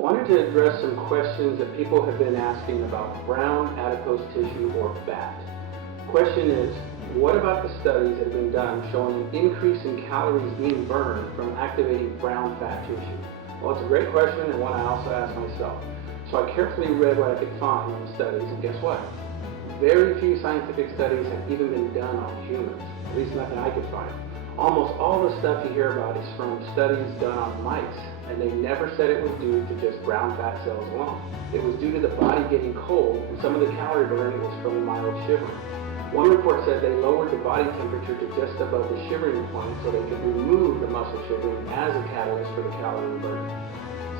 I wanted to address some questions that people have been asking about brown adipose tissue or fat. Question is, what about the studies that have been done showing an increase in calories being burned from activating brown fat tissue? Well, it's a great question and one I also asked myself. So I carefully read what I could find in studies, and guess what? Very few scientific studies have even been done on humans, at least nothing I could find. Almost all the stuff you hear about is from studies done on mice, and they never said it was due to just brown fat cells alone. It was due to the body getting cold, and some of the calorie burning was from mild shivering. One report said they lowered the body temperature to just above the shivering point so they could remove the muscle shivering as a catalyst for the calorie burning.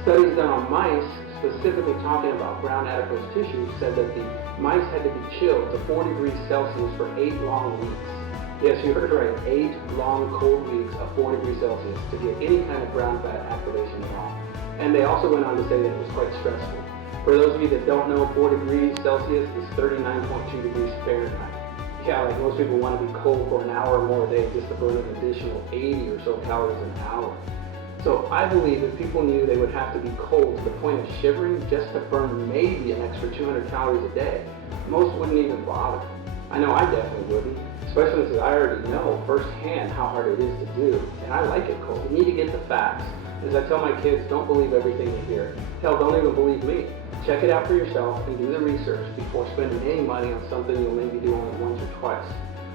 Studies done on mice, specifically talking about brown adipose tissue, said that the mice had to be chilled to 4 degrees Celsius for 8 long weeks. Yes, you heard right, 8 long cold weeks of 4 degrees Celsius to get any kind of brown fat activation at all. And they also went on to say that it was quite stressful. For those of you that don't know, 4 degrees Celsius is 39.2 degrees Fahrenheit. Yeah, like most people want to be cold for an hour or more a day just to burn an additional 80 or so calories an hour. So I believe if people knew they would have to be cold to the point of shivering just to burn maybe an extra 200 calories a day, most wouldn't even bother. I know I definitely wouldn't, especially since I already know firsthand how hard it is to do, and I like it cold. You need to get the facts. As I tell my kids, don't believe everything you hear. Hell, don't even believe me. Check it out for yourself and do the research before spending any money on something you'll maybe do only once or twice.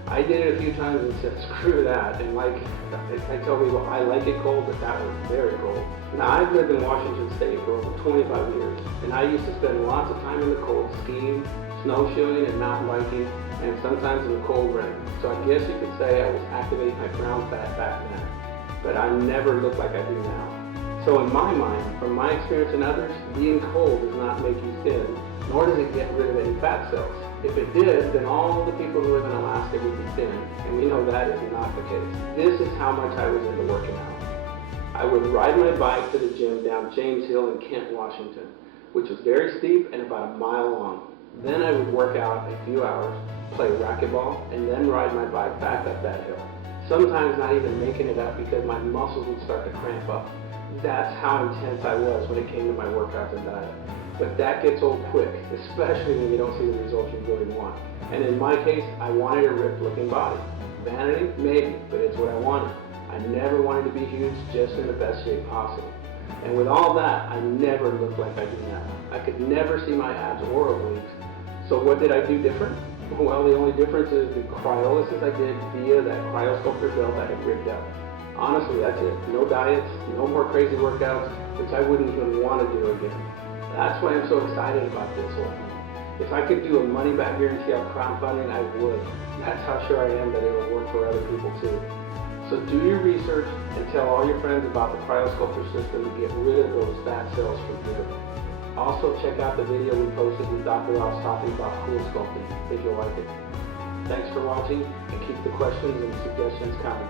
I did it a few times and said, screw that, and like I tell people, I like it cold, but that was very cold. Now, I've lived in Washington State for over 25 years, and I used to spend lots of time in the cold skiing, snowshoeing, and mountain biking, and sometimes in the cold rain. So I guess you could say I was activating my brown fat back then, but I never look like I do now. So in my mind, from my experience and others, being cold does not make you thin, nor does it get rid of any fat cells. If it did, then all the people who live in Alaska would be thin, and we know that is not the case. This is how much I was into working out. I would ride my bike to the gym down James Hill in Kent, Washington, which was very steep and about a mile long. Then I would work out a few hours, play racquetball, and then ride my bike back up that hill. Sometimes not even making it up because my muscles would start to cramp up. That's how intense I was when it came to my workouts and diet. But that gets old quick, especially when you don't see the results you really want. And in my case, I wanted a ripped looking body. Vanity? Maybe, but it's what I wanted. I never wanted to be huge, just in the best shape possible. And with all that, I never looked like I do now. I could never see my abs or obliques. So what did I do different? Well, the only difference is the cryolysis I did via that CryoSculptor belt I had rigged up. Honestly, that's it. No diets, no more crazy workouts, which I wouldn't even want to do again. That's why I'm so excited about this whole thing. If I could do a money-back guarantee on crowdfunding, I would. That's how sure I am that it'll work for other people too. So do your research and tell all your friends about the CryoSculptor system to get rid of those fat cells for good. Also, check out the video we posted with Dr. Ross talking about Cool Sculpting. I think you'll like it. Thanks for watching, and keep the questions and suggestions coming.